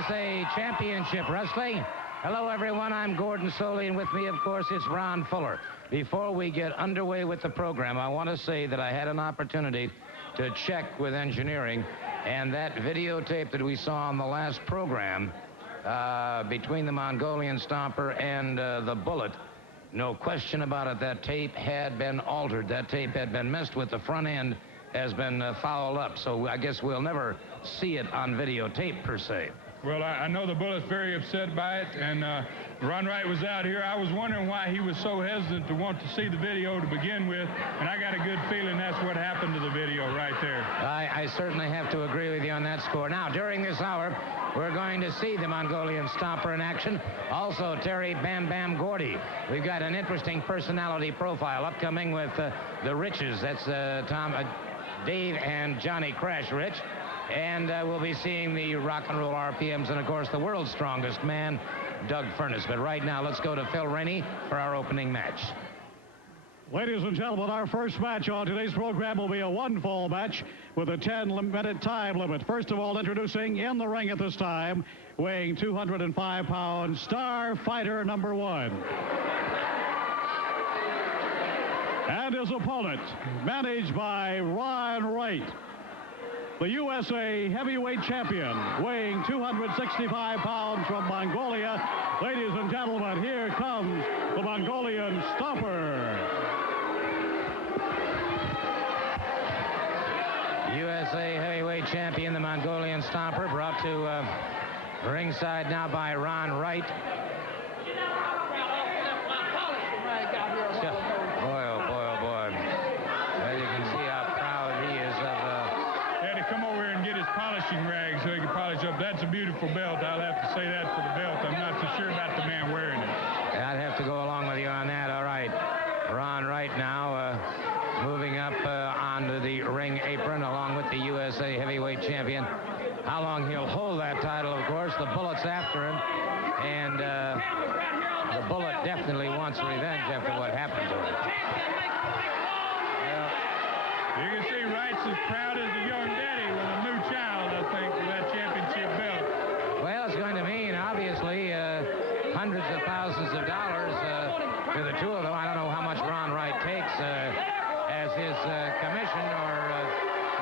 USA Championship Wrestling. Hello, everyone. I'm Gordon Soley, and with me, of course, is Ron Fuller. Before we get underway with the program, I want to say that I had an opportunity to check with engineering, and that videotape that we saw on the last program between the Mongolian Stomper and the Bullet, no question about it, that tape had been altered. That tape had been messed with. The front end has been fouled up, so I guess we'll never see it on videotape, per se. Well, I know the Bullet's very upset by it, and Ron Wright was out here. I was wondering why he was so hesitant to want to see the video to begin with, and I got a good feeling that's what happened to the video right there. I certainly have to agree with you on that score. Now, during this hour, we're going to see the Mongolian Stomper in action. Also, Terry Bam Bam Gordy. We've got an interesting personality profile upcoming with the Riches. That's Dave and Johnny Crash Rich. And we'll be seeing the rock and roll RPMs and, of course, the world's strongest man, Doug Furnace. But right now, let's go to Phil Rainey for our opening match. Ladies and gentlemen, our first match on today's program will be a one-fall match with a 10-minute time limit. First of all, introducing in the ring at this time, weighing 205 pounds, Star Fighter number 1. And his opponent, managed by Ron Wright, the USA Heavyweight Champion, weighing 265 pounds from Mongolia. Ladies and gentlemen, here comes the Mongolian Stomper. USA Heavyweight Champion, the Mongolian Stomper, brought to ringside now by Ron Wright. Boy, oh boy, oh boy. Well, you can see how proud he is of... Come over here and get his polishing rag so he can polish up. That's a beautiful belt. I'll have to say that for the belt. I'm not so sure about the man wearing it. I'd have to go along with you on that. All right. Ron Wright now moving up onto the ring apron along with the USA Heavyweight Champion. How long he'll hold that title, of course. The Bullet's after him. And the Bullet definitely wants revenge after what happened to him. Well, you can see Wright's as proud as a young daddy with a new child, I think, for that championship belt. Well, it's going to mean, obviously, hundreds of thousands of dollars to the two of them. I don't know how much Ron Wright takes as his commission or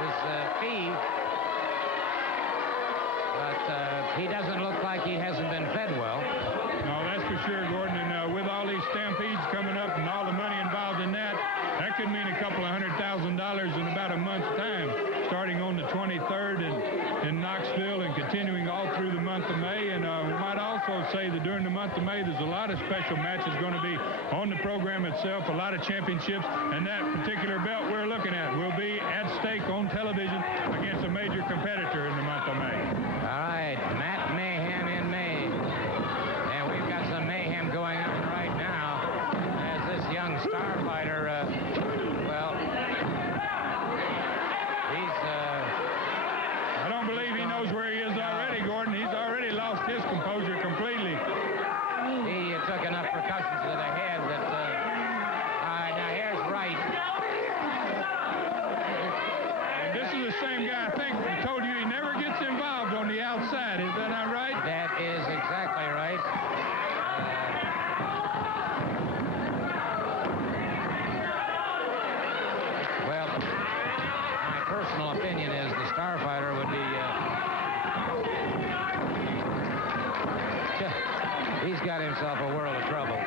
his fee. But he doesn't look like he hasn't been fed well. No, that's for sure, Gordon. And with all these stampedes coming up and all the money involved in that, that could mean a couple of $100,000 in about a month's time, starting on the 23rd in Knoxville and continuing all through the month of May. And we might also say that during the month of May, there's a lot of special matches going to be on the program itself, a lot of championships, and that particular belt we're looking at will be at stake on television against a major competitor in the month of May. All right, Matt Mayhem in May. And we've got some mayhem going on right now as this young starfighter, well, he's... I don't believe he knows where he is already, Gordon. He's already lost his composure completely. He took enough percussions to the head that... all right, now here's Wright. And this is the same guy, I think, who told you he never gets involved on the outside. Is that not right? That is exactly right. Well, my personal opinion is the Starfighter would be... he's got himself a world of trouble.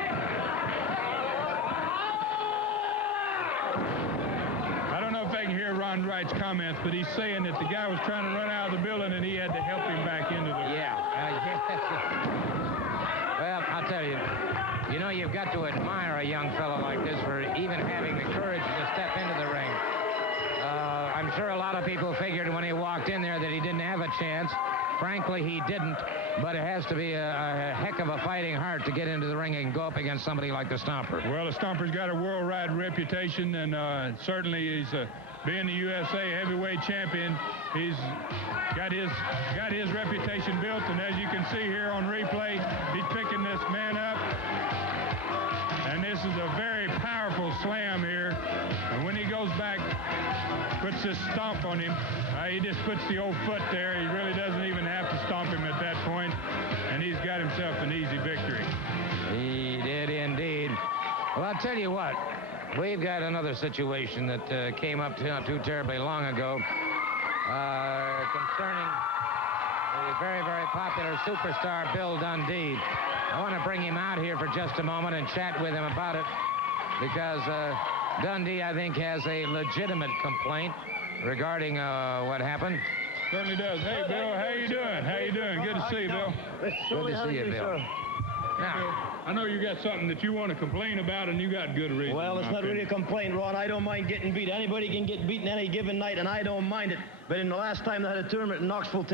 I don't know if I can hear Ron Wright's comments, but he's saying that the guy was trying to run out of the building and he had to help him back into the ring. Yeah. Well, I'll tell you, you know, you've got to admire a young fellow like this for even having the courage to step into the ring. I'm sure a lot of people figured when he walked in there that he didn't have a chance. Frankly, he didn't, but it has to be a heck of a fighting heart to get into the ring and go up against somebody like the Stomper. Well, the Stomper's got a worldwide reputation, and certainly he's being the USA Heavyweight Champion. He's got his reputation built, and as you can see here on replay, he's picking this man up. And this is a very powerful slam here. And when he goes back, puts this stomp on him, he just puts the old foot there. He really doesn't even have to stomp him at that point. tell you what, we've got another situation that came up not too terribly long ago concerning the very, very popular superstar Bill Dundee. I want to bring him out here for just a moment and chat with him about it, because Dundee, I think, has a legitimate complaint regarding what happened. Certainly does. Hey, Bill, how you doing? How you doing? Good to see you, Bill. Good to see you, Bill. Now, I know you got something that you want to complain about, and you got good reason. Well, it's not really a complaint, Ron. I don't mind getting beat. Anybody can get beaten any given night, and I don't mind it. But in the last time they had a tournament in Knoxville,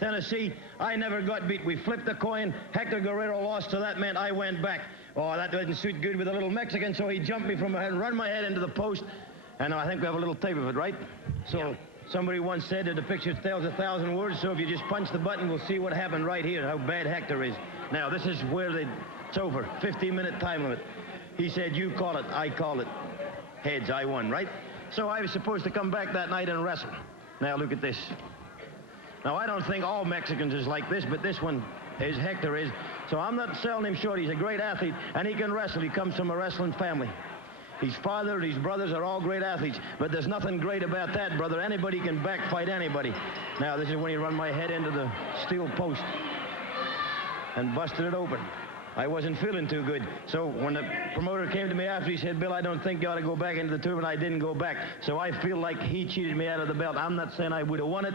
Tennessee, I never got beat. We flipped a coin. Hector Guerrero lost, so that meant I went back. Oh, that didn't suit good with a little Mexican, so he jumped me from my head and run my head into the post. And I think we have a little tape of it, right? So yeah. Somebody once said that the picture tells 1,000 words, so if you just punch the button, we'll see what happened right here, how bad Hector is. Now, this is where it's over. 15-minute time limit. He said, you call it, I call it. Heads, I won, right? So I was supposed to come back that night and wrestle. Now, look at this. Now, I don't think all Mexicans is like this, but this one is, Hector is. So I'm not selling him short. He's a great athlete, and he can wrestle. He comes from a wrestling family. His father, his brothers are all great athletes, but there's nothing great about that, brother. Anybody can backfight anybody. Now, this is when he run my head into the steel post and busted it open. I wasn't feeling too good. So when the promoter came to me after, he said, Bill, I don't think you ought to go back into the tournament. I didn't go back. So I feel like he cheated me out of the belt. I'm not saying I would have won it,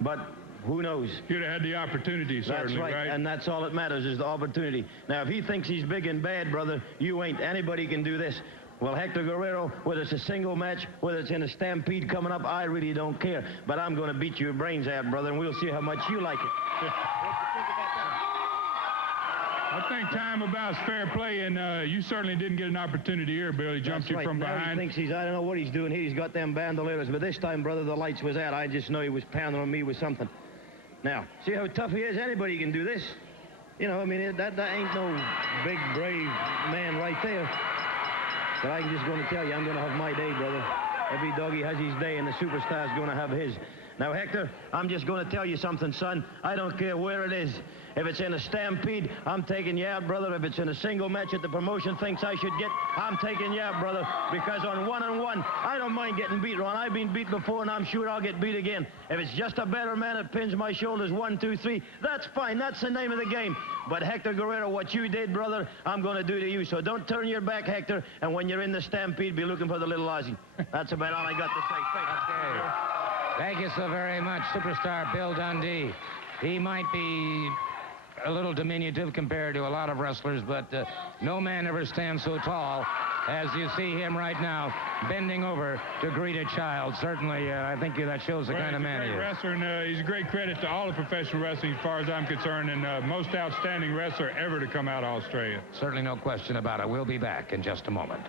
but who knows? You'd have had the opportunity, certainly, that's right? And that's all that matters is the opportunity. Now, if he thinks he's big and bad, brother, you ain't. Anybody can do this. Well, Hector Guerrero, whether it's a single match, whether it's in a stampede coming up, I really don't care. But I'm going to beat your brains out, brother, and we'll see how much you like it. What do you think about that? I think time about's fair play, and you certainly didn't get an opportunity here, Bill. He jumped you from behind. Now he thinks I don't know what he's doing here. He's got them bandoleros. But this time, brother, the lights was out. I just know he was pounding on me with something. Now, see how tough he is? Anybody can do this. You know, I mean, that ain't no big, brave man right there. But I'm just going to tell you, I'm going to have my day, brother. Every doggy has his day, and the superstar's going to have his. Now, Hector, I'm just going to tell you something, son. I don't care where it is. If it's in a stampede, I'm taking you out, brother. If it's in a single match that the promotion thinks I should get, I'm taking you out, brother. Because on one-on-one, I don't mind getting beat, Ron. I've been beat before, and I'm sure I'll get beat again. If it's just a better man that pins my shoulders 1, 2, 3, that's fine. That's the name of the game. But Hector Guerrero, what you did, brother, I'm going to do to you. So don't turn your back, Hector, and when you're in the stampede, be looking for the little Aussie. That's about all I got to say. Okay. Thank you so very much, superstar Bill Dundee. He might be a little diminutive compared to a lot of wrestlers, but no man ever stands so tall as you see him right now, bending over to greet a child. Certainly, I think that shows the kind of man he is. He's a great wrestler, and he's a great credit to all of professional wrestling as far as I'm concerned, and most outstanding wrestler ever to come out of Australia. Certainly no question about it. We'll be back in just a moment.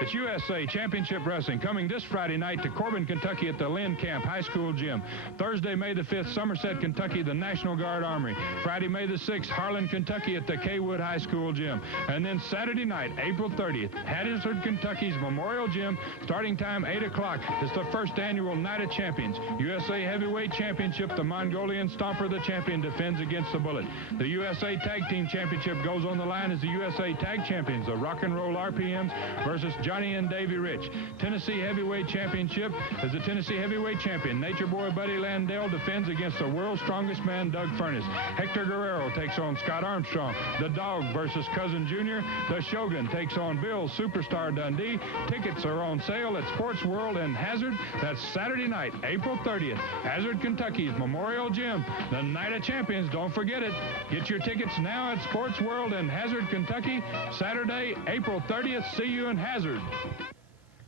It's USA Championship Wrestling coming this Friday night to Corbin, Kentucky at the Lynn Camp High School Gym. Thursday, May the 5th, Somerset, Kentucky, the National Guard Armory. Friday, May the 6th, Harlan, Kentucky at the Kaywood High School Gym. And then Saturday night, April 30th, Hattiesburg, Kentucky's Memorial Gym. Starting time 8 o'clock. It's the first annual Night of Champions. USA Heavyweight Championship, the Mongolian Stomper, the champion, defends against the Bullet. The USA Tag Team Championship goes on the line as the USA Tag Champions, the Rock and Roll RPMs versus Johnny and Davey Rich. Tennessee Heavyweight Championship is the Tennessee Heavyweight Champion. Nature Boy Buddy Landell defends against the world's strongest man, Doug Furnace. Hector Guerrero takes on Scott Armstrong. The Dog versus Cousin Jr. The Shogun takes on Bill Superstar Dundee. Tickets are on sale at Sports World and Hazard. That's Saturday night, April 30th. Hazard, Kentucky's Memorial Gym. The Night of Champions, don't forget it. Get your tickets now at Sports World and Hazard, Kentucky. Saturday, April 30th. See you in Hazard.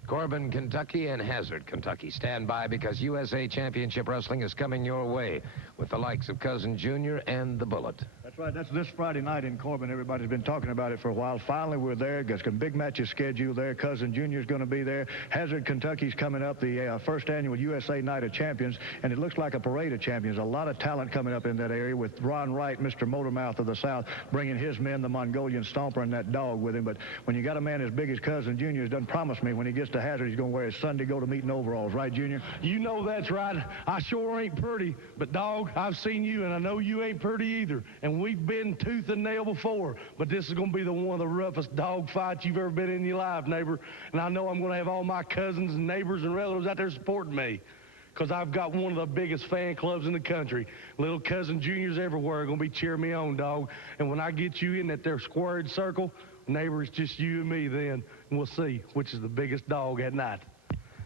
Corbin, Kentucky, and Hazard, Kentucky. Stand by, because USA Championship Wrestling is coming your way with the likes of Cousin Jr. and the Bullet. That's right. That's this Friday night in Corbin. Everybody's been talking about it for a while. Finally, we're there. Got some big matches scheduled there. Cousin Jr. is going to be there. Hazard, Kentucky's coming up, the first annual USA Night of Champions, and it looks like a parade of champions. A lot of talent coming up in that area with Ron Wright, Mr. Motormouth of the South, bringing his men, the Mongolian Stomper, and that Dog with him. But when you got a man as big as Cousin Jr., it doesn't promise me when he gets to Mr. Hazard, he's going to wear his Sunday go-to-meeting overalls. Right, Junior? You know that's right. I sure ain't pretty, but, dog, I've seen you, and I know you ain't pretty either. And we've been tooth and nail before, but this is going to be one of the roughest dog fights you've ever been in your life, neighbor. And I know I'm going to have all my cousins and neighbors and relatives out there supporting me, because I've got one of the biggest fan clubs in the country. Little cousin juniors everywhere are going to be cheering me on, dog. And when I get you in that there squared circle, neighbor, it's just you and me then, and we'll see which is the biggest dog at night.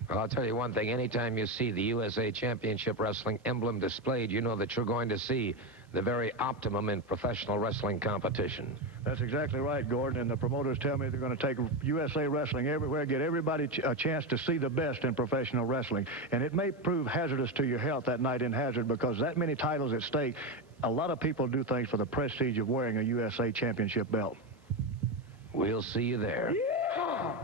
Well, I'll tell you one thing. Anytime you see the USA Championship Wrestling emblem displayed, you know that you're going to see the very optimum in professional wrestling competition. That's exactly right, Gordon, and the promoters tell me they're going to take USA Wrestling everywhere, get everybody a chance to see the best in professional wrestling. And it may prove hazardous to your health that night in Hazard, because that many titles at stake, a lot of people do things for the prestige of wearing a USA Championship belt. We'll see you there. Yeah!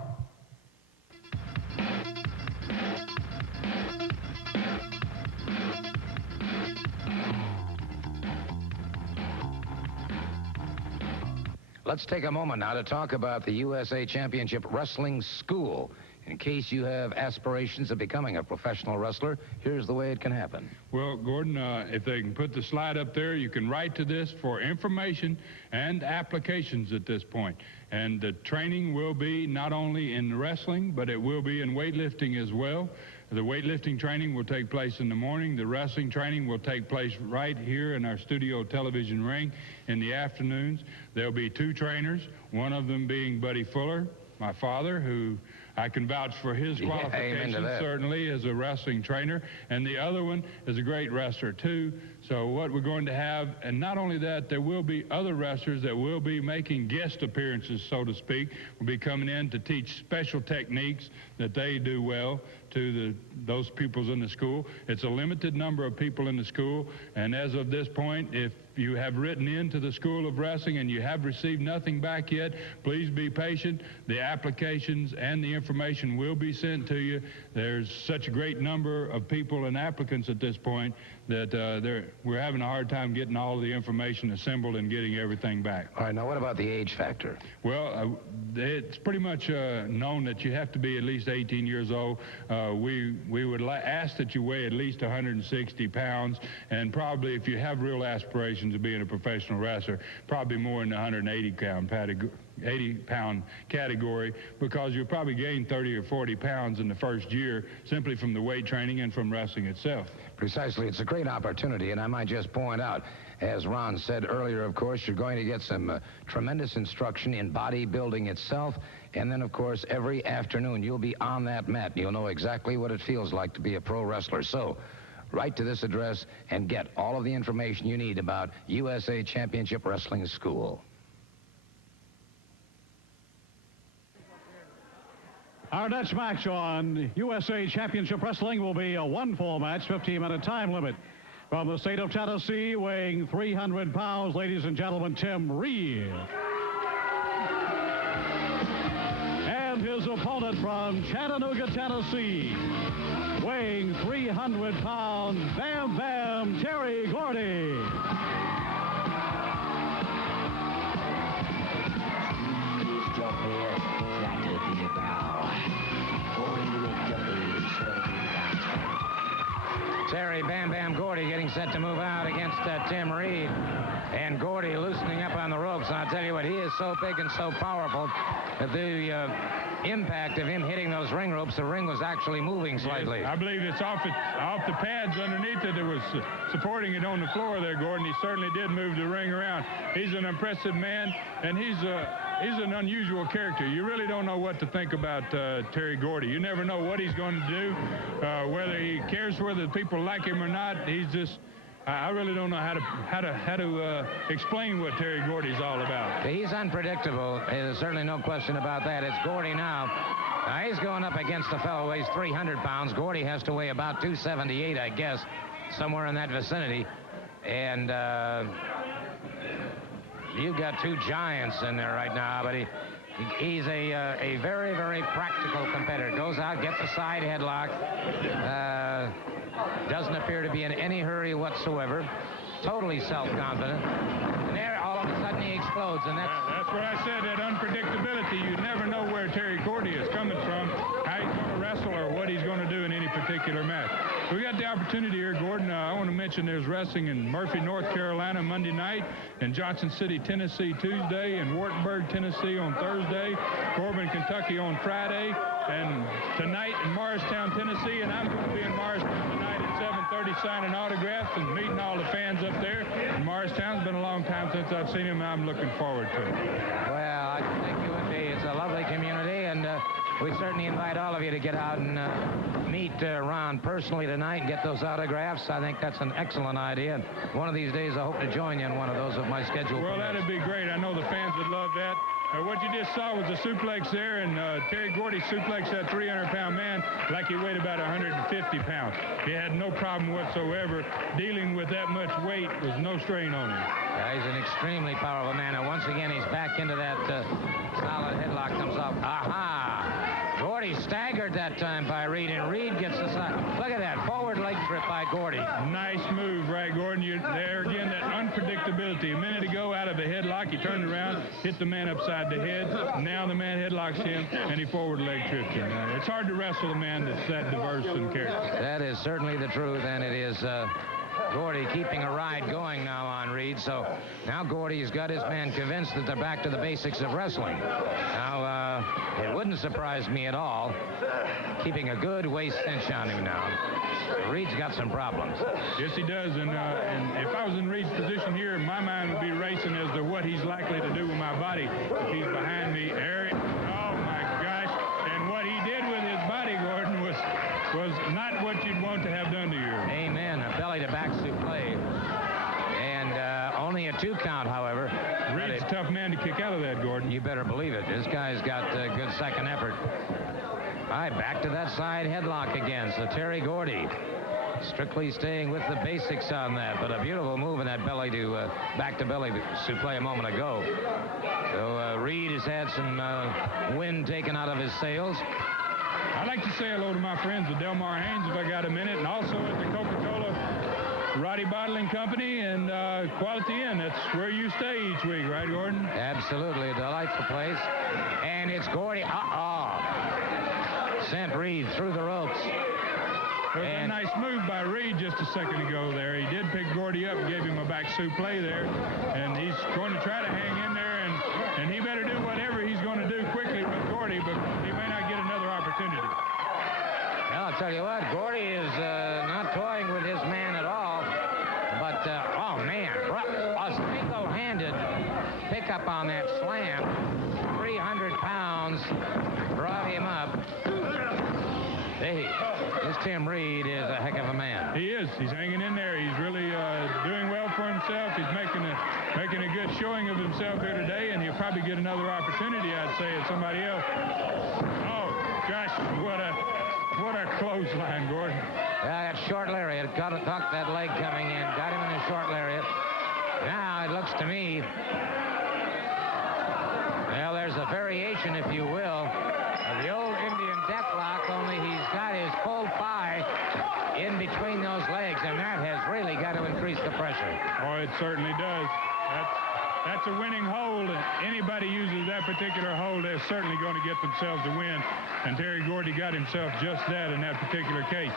Let's take a moment now to talk about the USA Championship Wrestling School. In case you have aspirations of becoming a professional wrestler, here's the way it can happen. Well, Gordon, if they can put the slide up there, you can write to this for information and applications at this point. And the training will be not only in wrestling, but it will be in weightlifting as well. The weightlifting training will take place in the morning. The wrestling training will take place right here in our studio television ring in the afternoons. There'll be 2 trainers, one of them being Buddy Fuller, my father, who I can vouch for his qualifications, certainly, as a wrestling trainer. And the other one is a great wrestler, too. So what we're going to have, and not only that, there will be other wrestlers that will be making guest appearances, so to speak, will be coming in to teach special techniques that they do well to those pupils in the school. It's a limited number of people in the school, and as of this point, if you have written into the School of Wrestling and you have received nothing back yet, please be patient. The applications and the information will be sent to you. There's such a great number of people and applicants at this point that we're having a hard time getting all of the information assembled and getting everything back. All right, now what about the age factor? Well, it's pretty much known that you have to be at least 18 years old. We would ask that you weigh at least 160 pounds, and probably if you have real aspirations of being a professional wrestler, probably more in the 80-pound category, because you'll probably gain 30 or 40 pounds in the first year simply from the weight training and from wrestling itself. Precisely. It's a great opportunity, and I might just point out, as Ron said earlier, of course, you're going to get some tremendous instruction in bodybuilding itself, and then, of course, every afternoon you'll be on that mat. You'll know exactly what it feels like to be a pro wrestler. So, write to this address and get all of the information you need about USA Championship Wrestling School. Our next match on USA Championship Wrestling will be a 1-fall match, 15-minute time limit. From the state of Tennessee, weighing 300 pounds, ladies and gentlemen, Tim Reed. And his opponent from Chattanooga, Tennessee, weighing 300 pounds, Bam Bam Terry Gordy. Terry Bam Bam Gordy getting set to move out against Tim Reed. And Gordy loosening up on the ropes. And I'll tell you what, he is so big and so powerful that the impact of him hitting those ring ropes, the ring was actually moving slightly. Yes, I believe it's off the pads underneath it that was supporting it on the floor there, Gordon. He certainly did move the ring around. He's an impressive man, and he's an unusual character. You really don't know what to think about Terry Gordy. You never know what he's going to do, whether he cares whether people like him or not. He's just, I really don't know how to explain what Terry Gordy's all about. He's unpredictable. There's certainly no question about that. It's Gordy now. Now he's going up against a fellow who weighs 300 pounds. Gordy has to weigh about 278, I guess, somewhere in that vicinity. And you've got 2 giants in there right now, but he's a very, very practical competitor. Goes out, gets a side headlock. Doesn't appear to be in any hurry whatsoever. Totally self-confident. And there, all all of a sudden he explodes, and That's what I said, that unpredictability. You never know where Terry Gordy is coming from, how he's going to wrestle, or what he's going to do in any particular match. We got the opportunity here, Gordon. I want to mention there's wrestling in Murphy, North Carolina, Monday night, in Johnson City, Tennessee, Tuesday, in Wartburg, Tennessee on Thursday, Corbin, Kentucky on Friday, and tonight in Morristown, Tennessee, and I'm going to be in Morristown tonight at 7:30 signing autographs and meeting all the fans up there. And Morristown's been a long time since I've seen him, and I'm looking forward to it. Well, I think you would be. It's a lovely community, and we certainly invite all of you to get out and meet Ron personally tonight and get those autographs. I think that's an excellent idea. And one of these days, I hope to join you in one of those of my schedule. Well, that'd be great. I know the fans would love that. What you just saw was a suplex there, and Terry Gordy suplexed that 300-pound man like he weighed about 150 pounds. He had no problem whatsoever. Dealing with that much weight was no strain on him. Yeah, he's an extremely powerful man, and once again, he's back into that solid headlock, comes off. Aha! Gordy staggered that time by Reed, and Reed gets the side. Look at that, forward leg trip by Gordy. Nice move, right, Gordon? You're there again, that unpredictability. A minute ago, out of a headlock, he turned around, hit the man upside the head. Now the man headlocks him, and he forward leg tripped him. It's hard to wrestle a man that's that diverse in character. That is certainly the truth, and it is Gordy keeping a ride going now on Reed. So now Gordy's got his man convinced that they're back to the basics of wrestling. Now, it wouldn't surprise me at all, keeping a good waist cinch on him now. Reed's got some problems. Yes, he does, and if I was in Reed's position here, my mind would be racing as to what he's likely to do with my body if he's behind me. Eric, oh my gosh, and what he did with his body, Gordon, was not what you'd want to have done to you. Amen, a belly to back suplex. And only a 2 count, however. Reed's a tough man to kick out of that, Gordon. You better believe it. This guy's got a good second effort. All right, back to that side headlock again. So Terry Gordy strictly staying with the basics on that, but a beautiful move in that belly to back to belly suplex a moment ago. So Reed has had some wind taken out of his sails. I'd like to say hello to my friends at Delmar Haynes if I got a minute, and also at the Coca-Cola Roddy Bottling Company and Quality Inn. That's where you stay each week, right, Gordon? Absolutely, a delightful place. And it's Gordy. Sent Reed through the ropes. It was a nice move by Reed just a second ago there. He did pick Gordy up and gave him a back suplex there. And he's going to try to hang in there, and he better do whatever he's going to do quickly with Gordy, but he may not get another opportunity. Well, I'll tell you what, Gordy is not toying with his man at all. But, oh, man, a single-handed pickup on that slam. 300 pounds brought him up. Hey, this Tim Reed is a heck of a man. He is. He's hanging in there. He's really doing well for himself. He's making a good showing of himself here today, and he'll probably get another opportunity, I'd say, at somebody else. Oh, gosh, what a clothesline, Gordon. Yeah, that short lariat. Caught that leg coming in. Got him in a short lariat. Now it looks to me, well, there's a variation, if you will, of the old Indian deathlock, only he's got his full thigh in between those legs, and that has really got to increase the pressure. Oh, it certainly does. That's a winning hold. Anybody uses that particular hold, they're certainly going to get themselves a win. And Terry Gordy got himself just that in that particular case.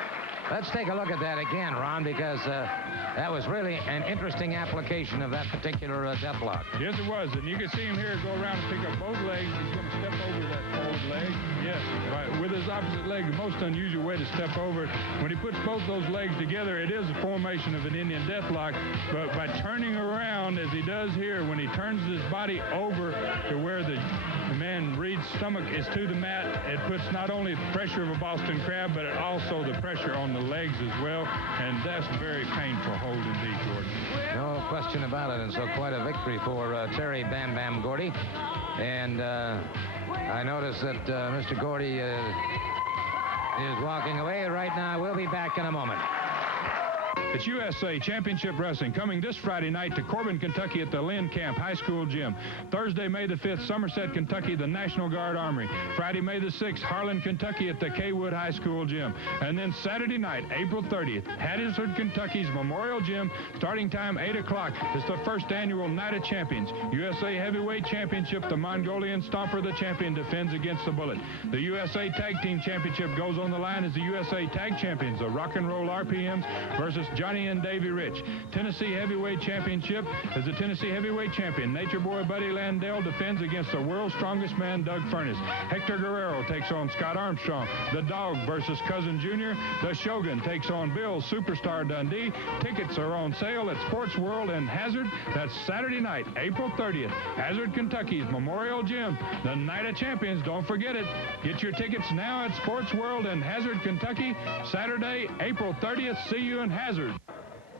Let's take a look at that again, Ron, because that was really an interesting application of that particular deathlock. Yes, it was. And you can see him here go around and pick up both legs. He's going to step over that forward leg. Yes, right. With his opposite leg, the most unusual way to step over. When he puts both those legs together, it is a formation of an Indian deathlock. But by turning around, as he does here, when he turns his body over to where the man Reed's stomach is to the mat, it puts not only the pressure of a Boston Crab, but also the pressure on the legs as well, and that's very painful hold indeed, Gordon. No question about it, and so quite a victory for Terry Bam Bam Gordy. And I notice that Mr. Gordy is walking away right now. We'll be back in a moment. It's USA Championship Wrestling coming this Friday night to Corbin, Kentucky at the Lynn Camp High School Gym. Thursday, May the 5th, Somerset, Kentucky, the National Guard Armory. Friday, May the 6th, Harlan, Kentucky at the Kaywood High School Gym. And then Saturday night, April 30th, Hattiesburg, Kentucky's Memorial Gym, starting time 8 o'clock. It's the first annual Night of Champions. USA Heavyweight Championship, the Mongolian Stomper, the champion, defends against the Bullet. The USA Tag Team Championship goes on the line as the USA Tag Champions, the Rock and Roll RPMs versus Johnny and Davey Rich. Tennessee Heavyweight Championship is the Tennessee Heavyweight Champion. Nature Boy Buddy Landell defends against the world's strongest man, Doug Furnace. Hector Guerrero takes on Scott Armstrong. The Dog versus Cousin Jr. The Shogun takes on Bill Superstar Dundee. Tickets are on sale at Sports World and Hazard. That's Saturday night, April 30th. Hazard, Kentucky's Memorial Gym. The Night of Champions, don't forget it. Get your tickets now at Sports World and Hazard, Kentucky. Saturday, April 30th. See you in Hazard.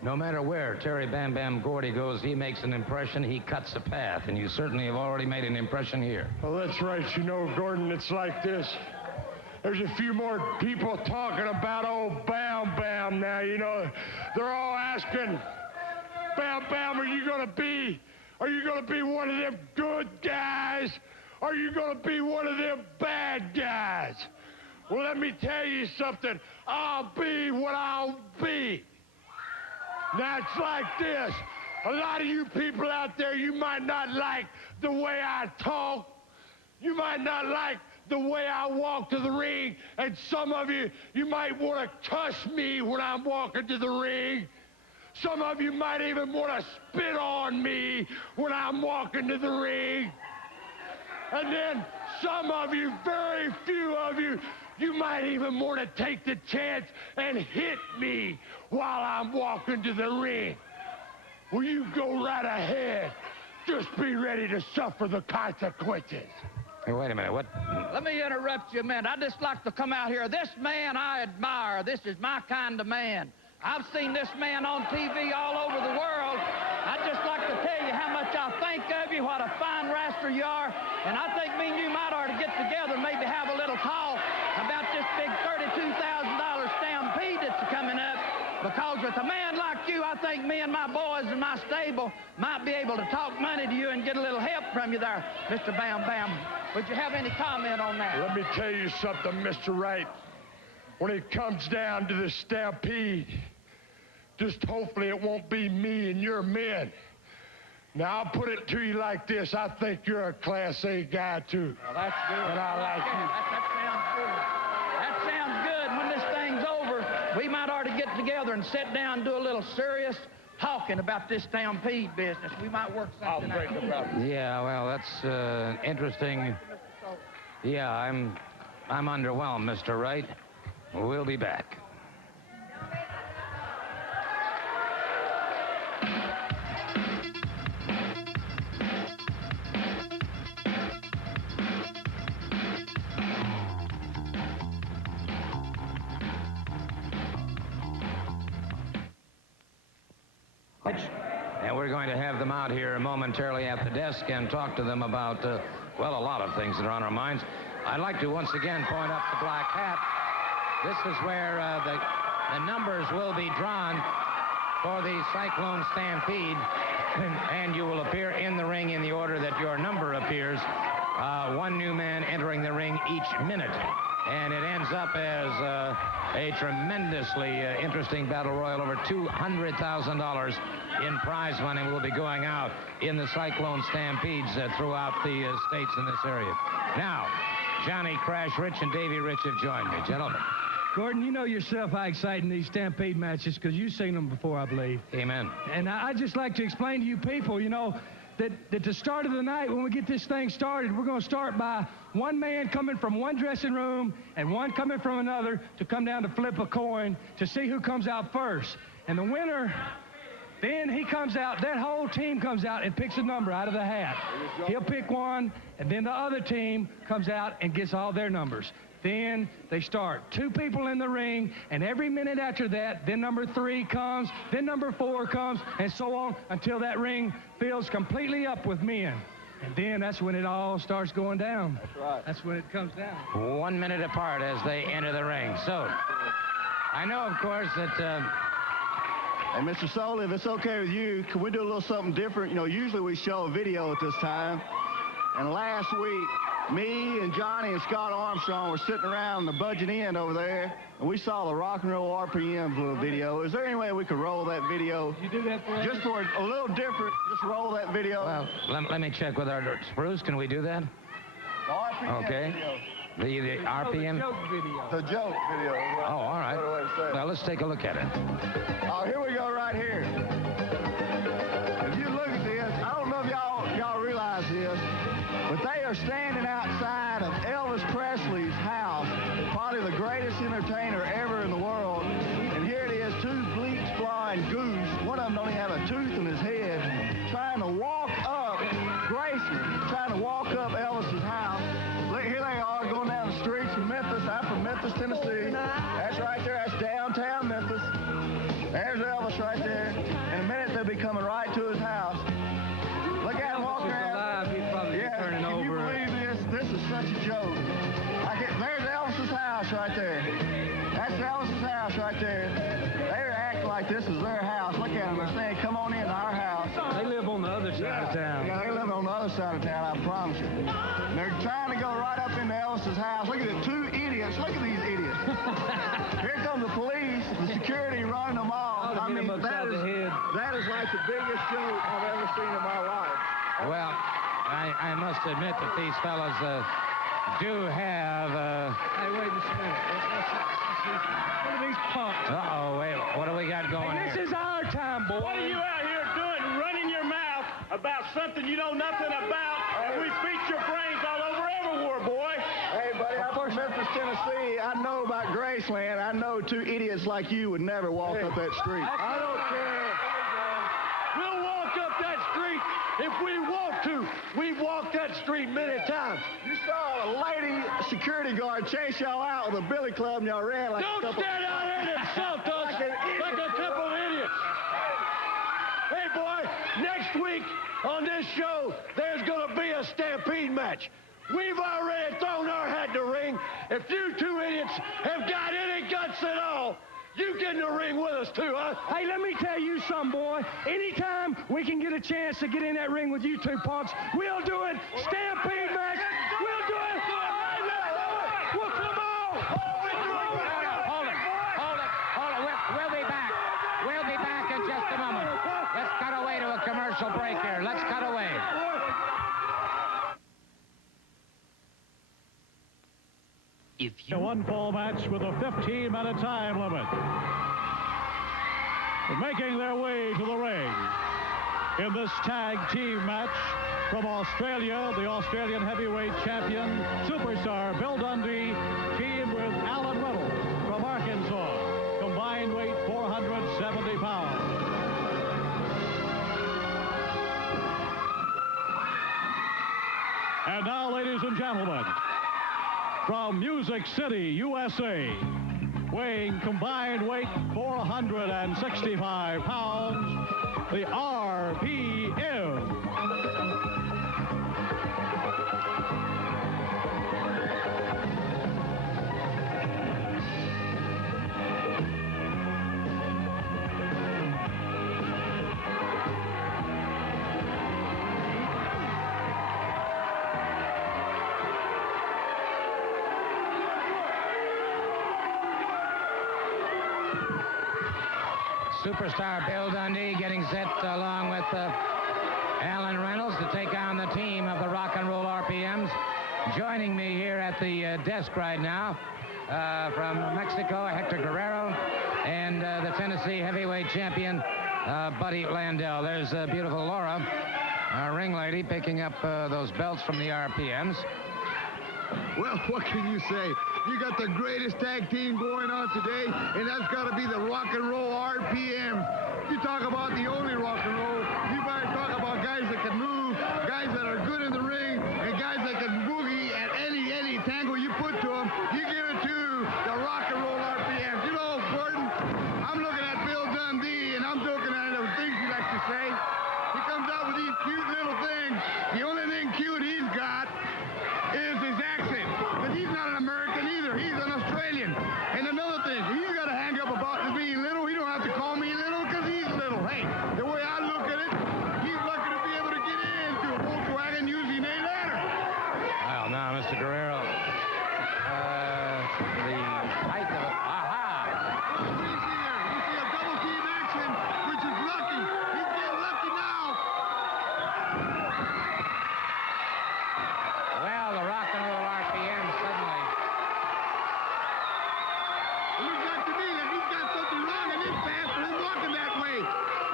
No matter where Terry Bam Bam Gordy goes, he makes an impression, he cuts a path, and you certainly have already made an impression here. Well, that's right. You know, Gordon, it's like this. There's a few more people talking about old Bam Bam now, you know. They're all asking, Bam Bam, are you going to be one of them good guys? Are you going to be one of them bad guys? Well, let me tell you something. I'll be what I'll be. Now, it's like this. A lot of you people out there, you might not like the way I talk. You might not like the way I walk to the ring. And some of you, you might want to cuss me when I'm walking to the ring. Some of you might even want to spit on me when I'm walking to the ring. And then some of you, very few of you, you might even want to take the chance and hit me while I'm walking to the ring. Well, you go right ahead. Just be ready to suffer the consequences. Hey, wait a minute, what? Let me interrupt you a minute. I'd just like to come out here. This man I admire. This is my kind of man. I've seen this man on TV all over the world. I'd just like to tell you how much I think of you, what a fine wrestler you are. And I think me and you might ought to get together and maybe have a little talk about this big $32,000 stampede that's coming up. Because with a man like you, I think me and my boys in my stable might be able to talk money to you and get a little help from you there, Mr. Bam Bam. Would you have any comment on that? Let me tell you something, Mr. Wright. When it comes down to the stampede, just hopefully it won't be me and your men. Now, I'll put it to you like this. I think you're a Class A guy, too. Well, that's good. And I like you. That sounds good. When this thing's over, we might ought to get together and sit down and do a little serious talking about this stampede business. We might work something out. Yeah, well, that's interesting. Yeah, I'm underwhelmed, Mr. Wright. We'll be back. And we're going to have them out here momentarily at the desk and talk to them about, well, a lot of things that are on our minds. I'd like to once again point up the black hat. This is where the numbers will be drawn for the Cyclone Stampede, and you will appear in the ring in the order that your number appears. One new man entering the ring each minute. And it ends up as a tremendously interesting battle royal. Over $200,000 in prize money will be going out in the Cyclone Stampedes throughout the states in this area. Now, Johnny Crash Rich and Davey Rich have joined me. Gentlemen. Gordon, you know yourself how exciting these Stampede matches, because you've seen them before, I believe. Amen. And I'd just like to explain to you people, you know, that at the start of the night, when we get this thing started, we're going to start by one man coming from one dressing room and one coming from another to come down to flip a coin to see who comes out first. And the winner, then he comes out, that whole team comes out and picks a number out of the hat. He'll pick one, and then the other team comes out and gets all their numbers. Then they start. 2 people in the ring, and every minute after that, then number 3 comes, then number 4 comes, and so on until that ring fills completely up with men. And then that's when it all starts going down. That's right. That's when it comes down. 1 minute apart as they enter the ring. So, I know, of course, that Hey, Mr. Soley, if it's okay with you, can we do a little something different? You know, usually we show a video at this time. And last week, me and Johnny and Scott Armstrong were sitting around the budget end over there, and we saw the Rock and Roll RPMs little video. Is there any way we could roll that video? You do that for us? Just for a little different, just roll that video. Well, let me check with our Spruce. Can we do that? The RPM Okay. video. The RPM? The joke video. The joke video. Oh, all right. Better way to say it. Well, let's take a look at it. Oh, here we go right here. If you look at this, I don't know if y'all realize this, but they are standing outside of Elvis Presley's house, probably the greatest entertainer ever in the world. And here it is, two bleached blind goose. One of them don't even have a tooth in his head, trying to walk up Graceland, trying to walk up Elvis's house. Look, here they are going down the streets of Memphis. I'm from Memphis, Tennessee. That's right there. That's downtown Memphis. There's Elvis right there. In a minute, they'll be coming right to his house. Look at him walking around. He'd probably be turning can you over. believe this? This is such a joke. There's Elvis's house right there. That's Elvis's house right there. They're acting like this is their house. Look at them. They're saying, come on into our house. They live on the other side of town. Yeah, they live on the other side of town, I promise you. They're trying to go right up into Elvis's house. Look at the two idiots. Look at these idiots. Here come the police, the security running them off. I mean, that is like the biggest joke I've ever seen in my life. Well, I must admit that these fellas do have... Hey, wait just a minute. What are these punks? Uh-oh, wait. What do we got going Hey, this here? is our time, boy. What are you out here doing, running your mouth about something you know nothing about, and we beat your brains all over everywhere, boy? Hey, buddy, I'm from Memphis, Tennessee. I know about Graceland. I know two idiots like you would never walk up that street. I don't care. We'll walk up that street if we want to. We've walked that street many times. You saw a lady security guard chase y'all out with a billy club and y'all ran like a Don't couple... stand out here and insult us like a couple of idiots. Hey, boy, next week on this show, there's going to be a stampede match. We've already thrown our hat in the ring. If you two idiots have got any guts at all, you get in the ring with us too, huh? Hey, let me tell you something, boy. Anytime we can get a chance to get in that ring with you two punks, we'll do it. Stampede match. We'll do it. Well, come on. Hold it. We'll be back. We'll be back in just a moment. Let's cut away to a commercial break here. Let's cut away. A one-fall match with a 15-minute time limit. Making their way to the ring in this tag team match from Australia, the Australian heavyweight champion, superstar Bill Dundee, teamed with Alan Reynolds from Arkansas. Combined weight 470 pounds. And now, ladies and gentlemen, from Music City, USA, weighing combined weight 465 pounds, the RPM. Superstar Bill Dundee getting set along with Alan Reynolds to take on the team of the Rock and Roll RPMs. Joining me here at the desk right now from Mexico, Hector Guerrero, and the Tennessee heavyweight champion, Buddy Landell. There's beautiful Laura, our ring lady, picking up those belts from the RPMs. Well, what can you say? You got the greatest tag team going on today, and that's got to be the Rock and Roll RPMs. You talk about the only rock and roll. You better talk about guys that can move, guys that are good in the ring, and guys that can boogie at any tangle you put to them. You give it to the Rock and Roll RPMs. You know, Gordon, I'm looking at Bill Dundee, and I'm looking at the things he likes to say. He comes out with these cute little things. The only thing cute he's got is his accent. But he's not an American either. He's an Australian. And another thing, he's got to hang up about being little. He don't have to call me little because he's little. Hey, the way I look at it, he's lucky to be able to get into a Volkswagen using a ladder. Well, now, Mr. Guerrero, the height of it. Aha! What do we see there? We see a double team action, which is lucky. He's getting lucky now. Well, the rock and roll RPM suddenly. It looks like to me that he's got something wrong in his past for him walking that way.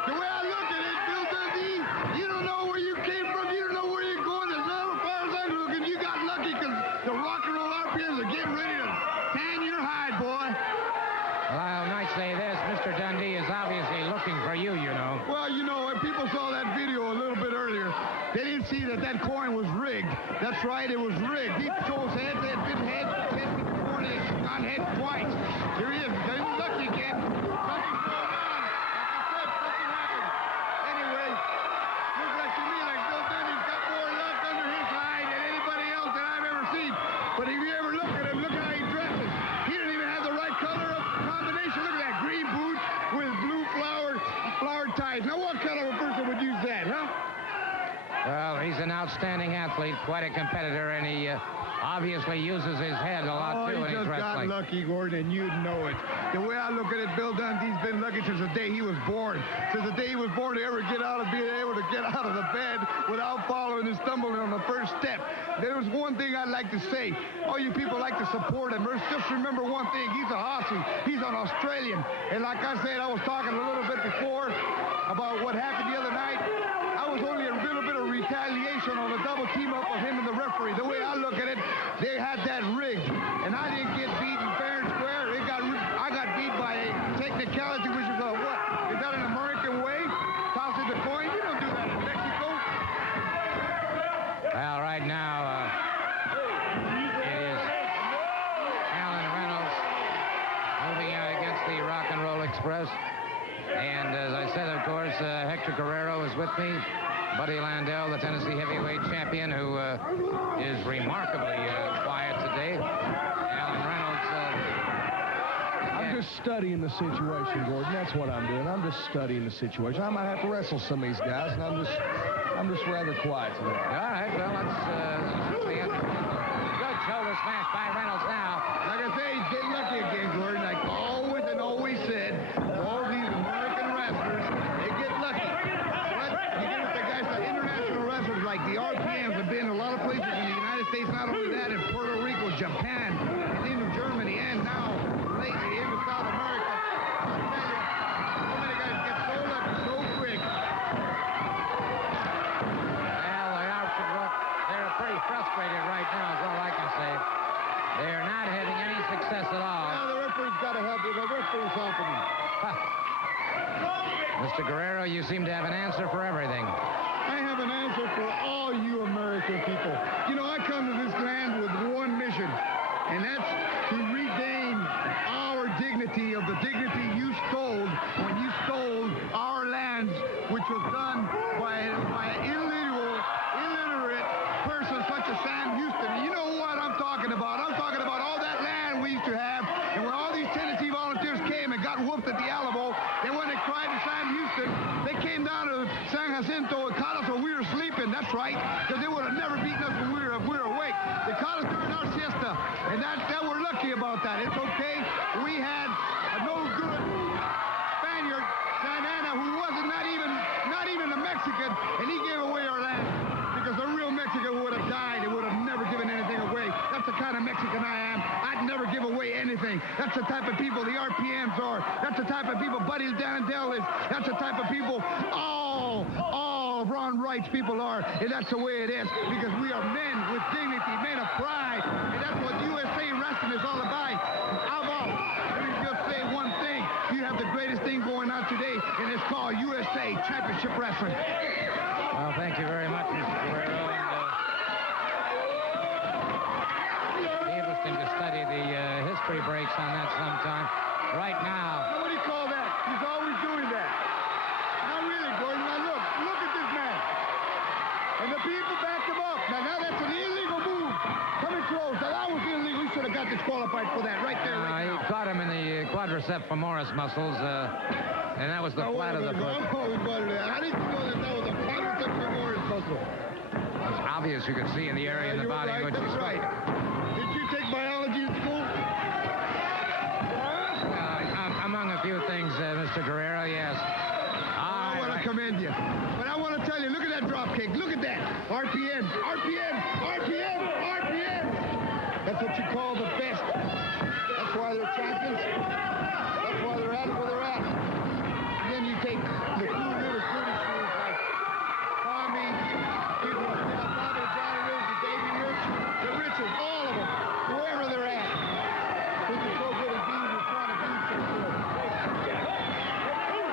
The way I look at it, Bill Dundee, you don't know where you came from. You don't know where you're going. As far as I'm looking, you got lucky because the rock and roll RPMs are getting ready to tan your hide, boy. Well, I might say this. Mr. Dundee is obviously looking for you, you know. Well, you know, when people saw that video a little bit earlier, they didn't see that that coin was rigged. That's right, it was rigged. He chose heads, they had been heads, before they got head twice. Here he is. He's lucky again. Something's going on. Like I said, something happened. Anyway, looks like to me like Bill Dundee's got more luck under his hide than anybody else that I've ever seen. But if you ever look at him, look at how he dresses. He didn't even have the right color of combination. Look at that green boots with blue flowered ties. Now, what kind of a person would use that, huh? Well, he's an outstanding athlete, quite a competitor, and he obviously uses his head a lot, too, when he's just got wrestling. lucky, Gordon, and you'd know it. The way I look at it, Bill Dundee's been lucky since the day he was born. Since the day he was born to ever get out of being able to get out of the bed without falling and stumbling on the first step. There was one thing I'd like to say. All you people like to support him. Just remember one thing. He's a Aussie. He's an Australian. And like I said, I was talking a little bit before about what happened the other night. I was only a little bit of retaliation on the double team up of him and the referee. The way I look at it, they had that rigged, and I didn't get beaten fair and square. I got beat by a technicality, which is a what? Is that an American way? Tossing the coin? You don't do that in Mexico. Well, right now, it is Alan Reynolds moving out against the Rock and Roll Express. And as I said, of course, Hector Guerrero is with me. Buddy Landell, the Tennessee heavyweight champion, who is remarkably quiet today. Alan Reynolds. I'm just studying the situation, Gordon. That's what I'm doing. I'm just studying the situation. I might have to wrestle some of these guys, and I'm just rather quiet today. All right, well, let's see. Good shoulder smash by Reynolds now. Like I say, he's getting lucky again, Gordon. Like always and always said, all these American wrestlers, they get lucky. But you give it to guys, the international wrestlers like the RPMs have been in a lot of places in the United States. Not only that, in Puerto Rico, Japan, and into Germany, and now lately into South America. I'll tell you, so many guys get so lucky so quick. Well, they're pretty frustrated right now, is all I can say. They're not having any success at all. Now the referee's got to help you. The referee's helping him. Mr. Guerrero, you seem to have an answer for everything. I have an answer for all you American people. You know, I come to this land with one mission, and that's to regain our dignity of the dignity you stole when you stole our lands, which was done by an illiterate person such as Sam Houston. And you know what I'm talking about. I'm talking about all that land we used to have, and when all these Tennessee volunteers came and got whooped at the Alamo, then when they cried to Sam Houston, they came down to San Jacinto and caught us when we were sleeping. That's right, because they would have never beaten us when we were awake. They caught us during our siesta, and that we're lucky about that. It's okay. We had a no good Spaniard, Santana, who wasn't not even a Mexican, and he gave away our land because the real Mexican would have died. It would have never given anything away. That's the kind of Mexican I am. I'd never give away anything. That's the type of people the RPMs are. That's the type of people Buddy Landell is. That's the type of people all of Ron Wright's people are. And that's the way it is, because we are men with dignity, men of pride. And that's what USA Wrestling is all about. Let me just say one thing. You have the greatest thing going on today, and it's called USA Championship Wrestling. Well, thank you very much, Mr. Guerrero. And be interesting to study the history breaks on that sometime. Right now. What do you call that? He's always doing that. Not really, Gordon. Now look at this man. And the people backed him up. Now that's an illegal move. Coming close. Now that was illegal. He should have got disqualified for that right there, right now. He caught him in the quadricep femoris muscles, and that was the flat of the foot. How did you know that was a quadricep femoris muscle? It's obvious, you could see in the area in the body in which he's right. Did you take biology in school? Among a few things, Mr. Guerrero, yes. I want to commend you. But I want to tell you, look at that drop kick. Look at that. RPM, RPM, RPM, RPM. That's what you call the best. That's why they're champions. That's why they're at where they're at. And then you take the cool little British moves like Tommy, Bobby, Johnny Rose, the Davey Rich, the Richards, all of them, wherever they're at. We can so good and beat them in front of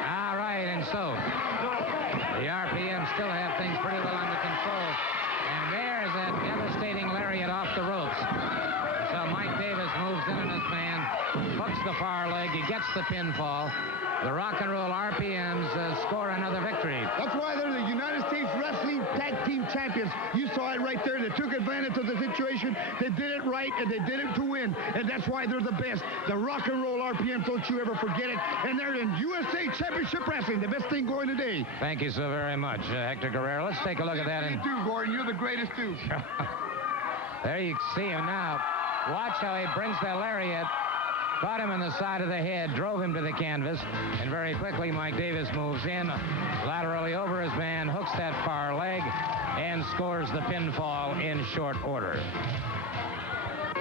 All right, and so the RPM still have things pretty well under control. And there's that devastating lariat off the ropes. So Mike Davis moves in on his man, hooks the far leg, he gets the pinfall. The Rock and Roll RPMs score another victory. That's why they're the United States Wrestling Tag Team Champions. You saw it right there. They took advantage of the situation. They did it right, and they did it to win. And that's why they're the best. The Rock and Roll RPMs, don't you ever forget it. And they're in USA Championship Wrestling, the best thing going today. Thank you so very much, Hector Guerrero. Let's take a look at that. You too, Gordon. You're the greatest, too. There you see him now. Watch how he brings that lariat. Caught him in the side of the head, drove him to the canvas, and very quickly Mike Davis moves in, laterally over his man, hooks that far leg, and scores the pinfall in short order.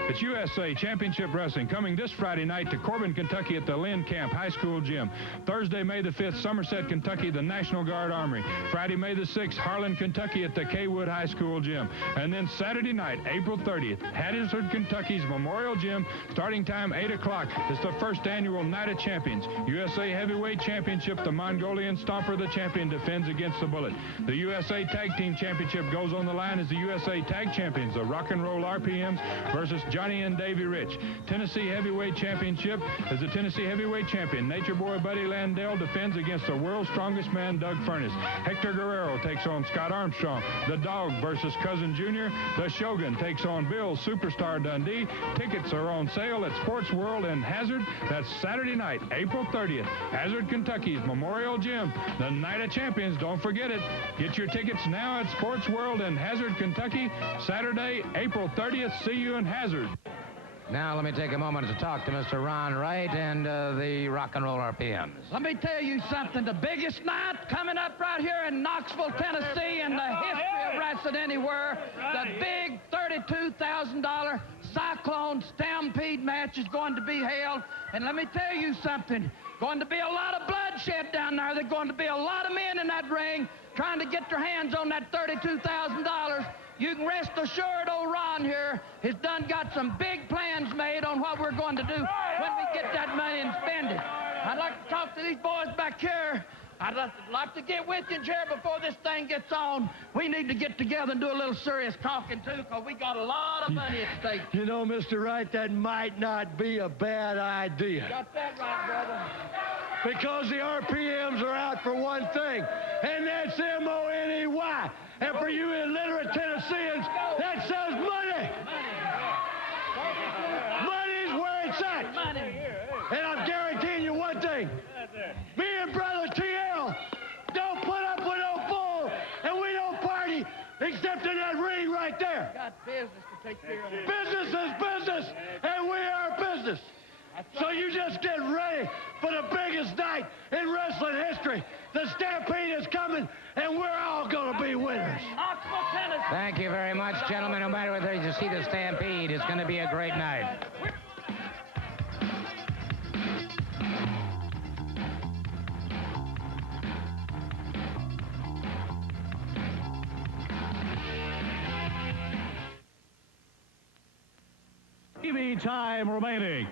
It's USA Championship Wrestling coming this Friday night to Corbin, Kentucky at the Lynn Camp High School Gym. Thursday, May the 5th, Somerset, Kentucky, the National Guard Armory. Friday, May the 6th, Harlan, Kentucky at the Kaywood High School Gym. And then Saturday night, April 30th, Hattiesburg, Kentucky's Memorial Gym, starting time 8 o'clock. It's the first annual Night of Champions. USA Heavyweight Championship, the Mongolian Stomper, the champion, defends against the Bullet. The USA Tag Team Championship goes on the line as the USA Tag Champions, the Rock and Roll RPMs versus Johnny and Davey Rich. Tennessee Heavyweight Championship is the Tennessee Heavyweight Champion. Nature Boy Buddy Landell defends against the world's strongest man, Doug Furnace. Hector Guerrero takes on Scott Armstrong. The Dog versus Cousin Jr. The Shogun takes on Bill Superstar Dundee. Tickets are on sale at Sports World in Hazard. That's Saturday night, April 30th. Hazard, Kentucky's Memorial Gym. The Night of Champions, don't forget it. Get your tickets now at Sports World in Hazard, Kentucky. Saturday, April 30th. See you in Hazard. Now let me take a moment to talk to Mr. Ron Wright and the Rock and Roll RPMs. Let me tell you something. The biggest night coming up right here in Knoxville, Tennessee, in the history of wrestling anywhere. The big $32,000 Cyclone Stampede match is going to be held. And let me tell you something. Going to be a lot of bloodshed down there. There's going to be a lot of men in that ring trying to get their hands on that $32,000. You can rest assured old Ron here has done got some big plans made on what we're going to do when we get that money and spend it. I'd like to talk to these boys back here. I'd like to get with you, Jerry, before this thing gets on. We need to get together and do a little serious talking, too, because we got a lot of money at stake. You know, Mr. Wright, that might not be a bad idea. Got that right, brother. Because the RPMs are out for one thing, and that's M-O-N-E-Y. And for you illiterate Tennesseans, that says money. Money's where it's at. Money. And I'm guaranteeing you one thing. Me and Brother TL don't put up with no bull, and we don't party except in that ring right there. Got business to take care of. Business is business, and we are business. So you just get ready for the biggest night in wrestling history. The Stampede is coming, and we're all going to be winners. Thank you very much, gentlemen. No matter whether you see the Stampede, it's going to be a great night. TV time remaining.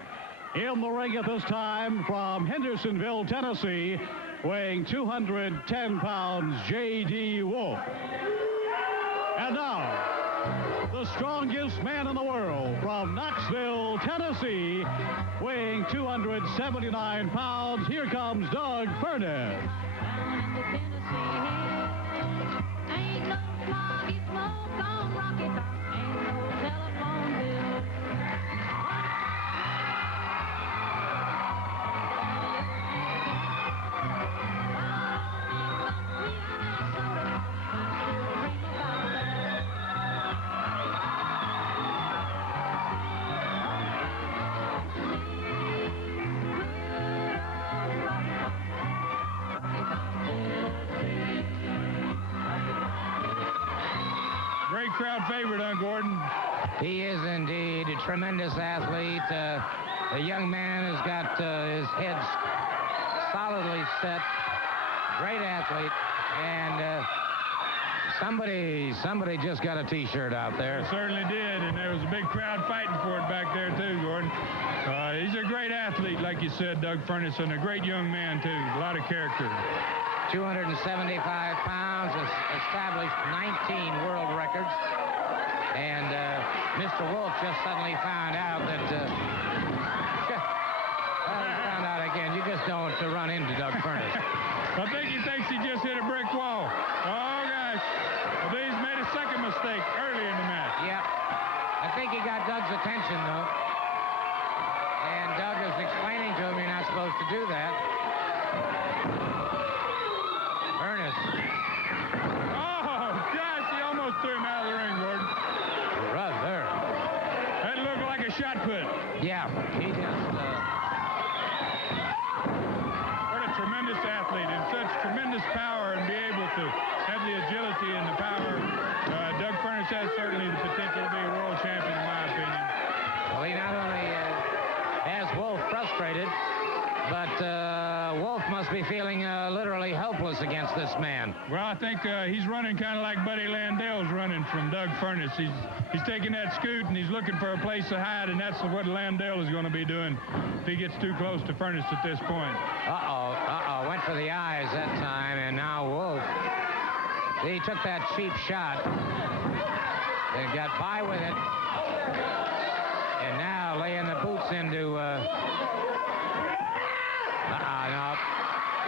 In the ring at this time from Hendersonville, Tennessee, weighing 210 pounds, J.D. Wolf. And now, the strongest man in the world from Knoxville, Tennessee, weighing 279 pounds, here comes Doug Furnace. 2-to-1 favorite on Gordon. He is indeed a tremendous athlete. The young man has got his head solidly set. Great athlete. And somebody just got a T-shirt out there. They certainly did, and there was a big crowd fighting for it back there too, Gordon. He's a great athlete, like you said, Doug Furnace, and a great young man too. A lot of character. 275 pounds, established 19 world records. And Mr. Wolf just suddenly found out that, he found out again, you just don't run into Doug Furnace. I think he thinks he just hit a brick wall. Oh, gosh. I think he's made a second mistake early in the match. Yep. I think he got Doug's attention, though. And Doug is explaining to him you're not supposed to do that. Furnace. Oh, gosh, he almost threw him out of the ring, Gordon. Right there. That looked like a shot put. Yeah, he just... What a tremendous athlete and such tremendous power, and be able to have the agility and the power. Doug Furnace has certainly the potential to be a world champion, in my opinion. Well, he not only has Wolf frustrated, but Wolf must be feeling literally helpless against this man. Well, I think he's running kind of like Buddy Landell's running from Doug Furnace. He's taking that scoot and he's looking for a place to hide, and that's what Landell is going to be doing if he gets too close to Furnace at this point. Went for the eyes that time, and now Wolf, he took that cheap shot and got by with it, and now laying the boots into no,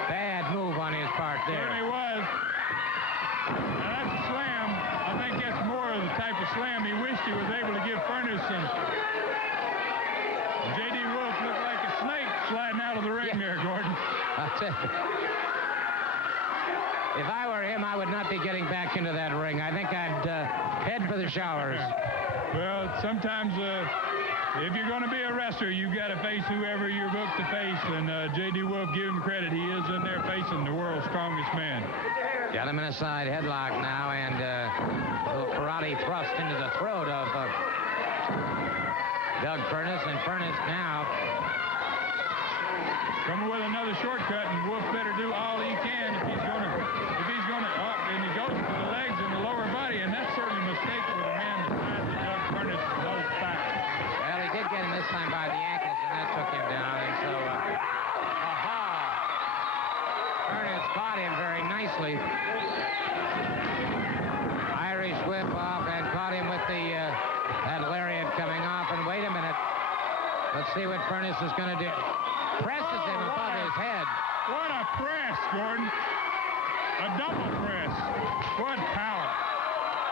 bad move on his part there. Certainly was. Now that's a slam. I think that's more of the type of slam he wished he was able to give Furnace, and J.D. Wolf looked like a snake sliding out of the ring there, Gordon. I'll tell you. If I were him, I would not be getting back into that ring. I think I'd head for the showers. Well, sometimes if you're going to be a wrestler, you've got to face whoever you're booked to face, and J.D. Wolf, give him credit, he is in there facing the world's strongest man. Got him in a side headlock now, and a little karate thrust into the throat of Doug Furnace, and Furnace now coming with another shortcut, and Wolf better do all he can if he's going to, and he goes for the legs and the lower body, and that's certainly a mistake with a man the size of Doug Furnace and those facts. Well, he did get him this time by the ankles, and that took him down, and so, Furnace caught him very nicely. Irish whip off, and caught him with the, that lariat coming off, and wait a minute. Let's see what Furnace is going to do. Presses him above his head. What a press, Gordon. A double press. What power.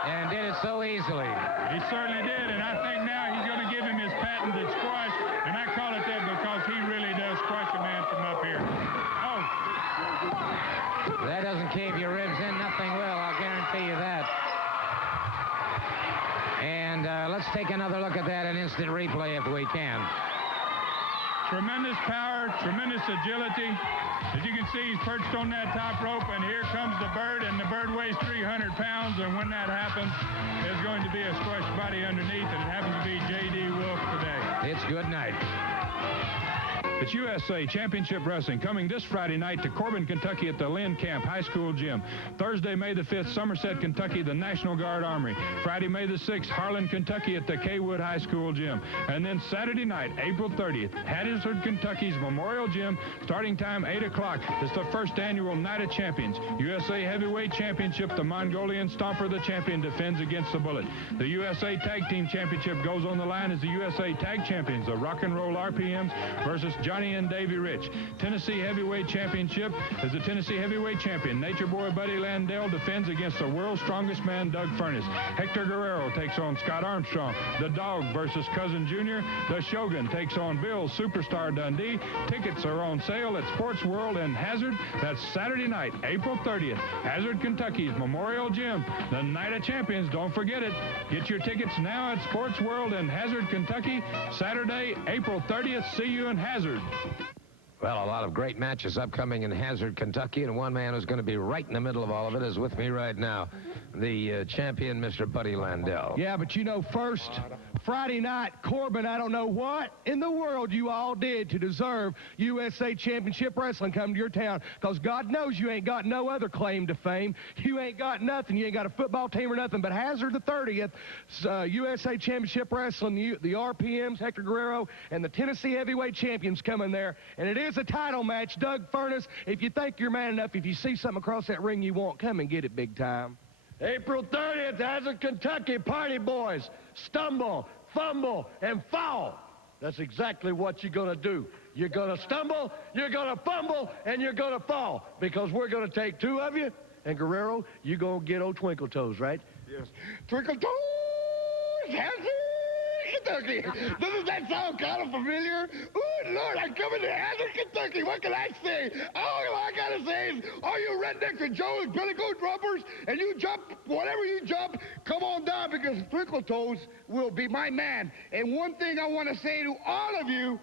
And did it so easily. He certainly did, and I think now he's going to give him his patented squash, and I call it that because he really does squash a man from up here. Oh. That doesn't cave your ribs in. Nothing will. I'll guarantee you that. And let's take another look at that in instant replay if we can. Tremendous power, tremendous agility. As you can see, he's perched on that top rope, and here comes the bird, and the bird weighs 300 pounds, and when that happens, there's going to be a squash body underneath, and it happens to be J.D. Wolf today. It's good night. It's USA Championship Wrestling coming this Friday night to Corbin, Kentucky at the Lynn Camp High School Gym. Thursday, May the 5th, Somerset, Kentucky, the National Guard Armory. Friday, May the 6th, Harlan, Kentucky at the Kaywood High School Gym. And then Saturday night, April 30th, Hattiesburg, Kentucky's Memorial Gym, starting time 8 o'clock. It's the first annual Night of Champions. USA Heavyweight Championship, the Mongolian Stomper, the champion, defends against the Bullet. The USA Tag Team Championship goes on the line as the USA Tag Champions, the Rock and Roll RPMs versus Johnny and Davey Rich. Tennessee Heavyweight Championship is the Tennessee Heavyweight Champion. Nature Boy Buddy Landell defends against the world's strongest man, Doug Furnace. Hector Guerrero takes on Scott Armstrong. The Dog versus Cousin Jr. The Shogun takes on Bill Superstar Dundee. Tickets are on sale at Sports World and Hazard. That's Saturday night, April 30th. Hazard, Kentucky's Memorial Gym. The Night of Champions, don't forget it. Get your tickets now at Sports World and Hazard, Kentucky. Saturday, April 30th. See you in Hazard. Well, a lot of great matches upcoming in Hazard, Kentucky, and one man who's going to be right in the middle of all of it is with me right now, the champion, Mr. Buddy Landell. Yeah, but you know, first, Friday night, Corbin, I don't know what in the world you all did to deserve USA Championship Wrestling coming to your town, because God knows you ain't got no other claim to fame. You ain't got nothing. You ain't got a football team or nothing, but Hazard the 30th, USA Championship Wrestling, the RPMs, Hector Guerrero, and the Tennessee Heavyweight Champions coming there, and it is a title match. Doug Furnace, if you think you're man enough, if you see something across that ring you want, come and get it big time. April 30th, Hazard, Kentucky, Party Boys. Stumble, fumble, and foul. That's exactly what you're going to do. You're going to stumble, you're going to fumble, and you're going to fall, because we're going to take two of you, and Guerrero, you're going to get old Twinkle Toes, right? Yes. Twinkle Toes, Hazard, Kentucky. Doesn't that sound kind of familiar? Oh, Lord, I'm coming to Hazard, Kentucky. What can I say? All I got to say is, all you rednecks and Joe's Billy Goat drummers, and you jump, whatever you jump, come on down, because Twinkle Toes will be my man. And one thing I want to say to all of you,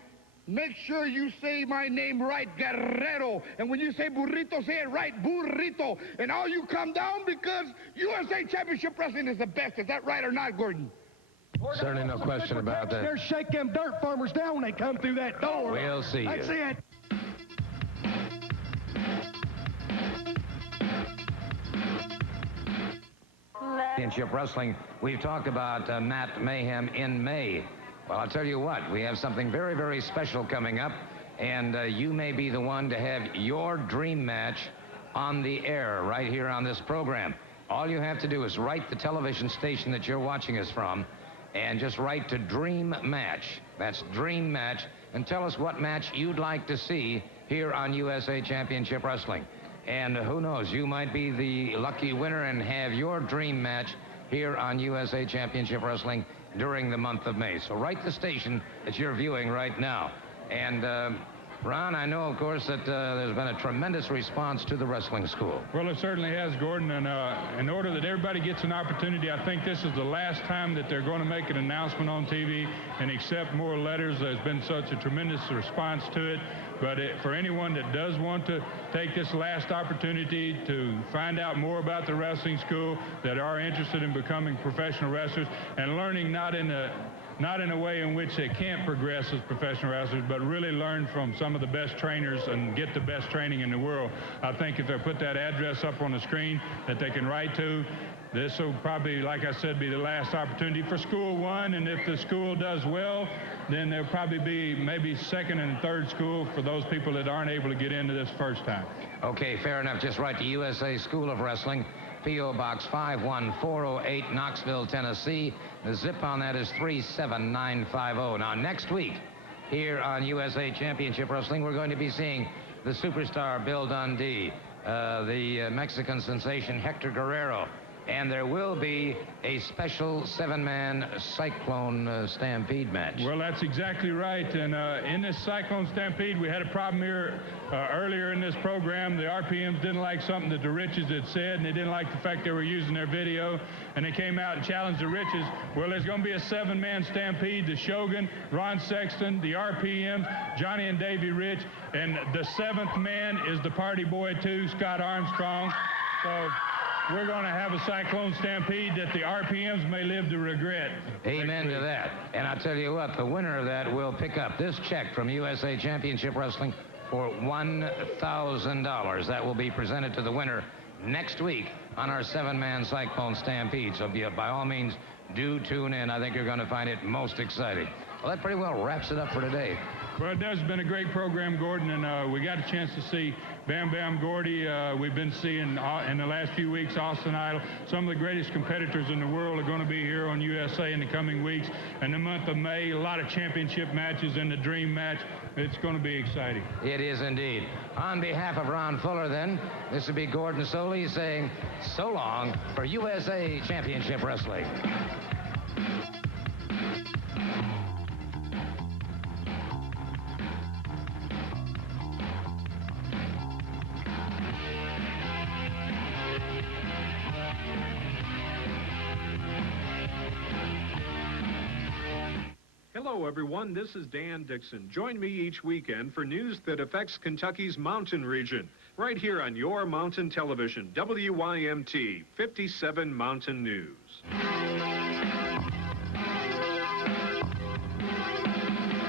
make sure you say my name right, Guerrero. And when you say burrito, say it right, burrito. And all you come down, because USA Championship Wrestling is the best. Is that right or not, Gordon? Certainly no question about that. They're shake them dirt farmers down when they come through that door. We'll see you. That's it. Championship Wrestling, we've talked about Matt Mayhem in May. Well, I'll tell you what, we have something very, very special coming up, and you may be the one to have your dream match on the air right here on this program. All you have to do is write the television station that you're watching us from, and just write to Dream Match. That's Dream Match, and tell us what match you'd like to see here on USA Championship Wrestling. And who knows, you might be the lucky winner and have your dream match here on USA Championship Wrestling during the month of May. So write the station that you're viewing right now. And Ron, I know, of course, that there's been a tremendous response to the wrestling school. Well, it certainly has, Gordon, and in order that everybody gets an opportunity, I think this is the last time that they're going to make an announcement on TV and accept more letters. There's been such a tremendous response to it. But for anyone that does want to take this last opportunity to find out more about the wrestling school, that are interested in becoming professional wrestlers and learning not in a way in which they can't progress as professional wrestlers, but really learn from some of the best trainers and get the best training in the world. I think if they put that address up on the screen that they can write to, this will probably, like I said, be the last opportunity for School 1, and if the school does well, then there'll probably be maybe second and third school for those people that aren't able to get into this first time. Okay, fair enough. Just write to USA School of Wrestling, P.O. Box 51408, Knoxville, Tennessee. The zip on that is 37950. Now, next week, here on USA Championship Wrestling, we're going to be seeing the superstar Bill Dundee, the Mexican sensation Hector Guerrero, and there will be a special seven-man Cyclone Stampede match. Well, that's exactly right. And in this Cyclone Stampede, we had a problem here earlier in this program. The RPMs didn't like something that the Riches had said, and they didn't like the fact they were using their video, and they came out and challenged the Riches. Well, there's going to be a seven-man Stampede. The Shogun, Ron Sexton, the RPMs, Johnny and Davey Rich, and the seventh man is the Party Boy 2, Scott Armstrong. So we're going to have a Cyclone Stampede that the RPMs may live to regret. Amen to that. And I'll tell you what, the winner of that will pick up this check from USA Championship Wrestling for $1,000. That will be presented to the winner next week on our seven-man Cyclone Stampede. So by all means, do tune in. I think you're going to find it most exciting. Well, that pretty well wraps it up for today. Well, it has been a great program, Gordon, and we got a chance to see Bam Bam Gordy. We've been seeing in the last few weeks Austin Idol. Some of the greatest competitors in the world are going to be here on USA in the coming weeks. In the month of May, a lot of championship matches in the Dream Match. It's going to be exciting. It is indeed. On behalf of Ron Fuller, then, this would be Gordon Soley saying so long for USA Championship Wrestling. Hello, everyone. This is Dan Dixon. Join me each weekend for news that affects Kentucky's mountain region, right here on your mountain television, WYMT 57 Mountain News.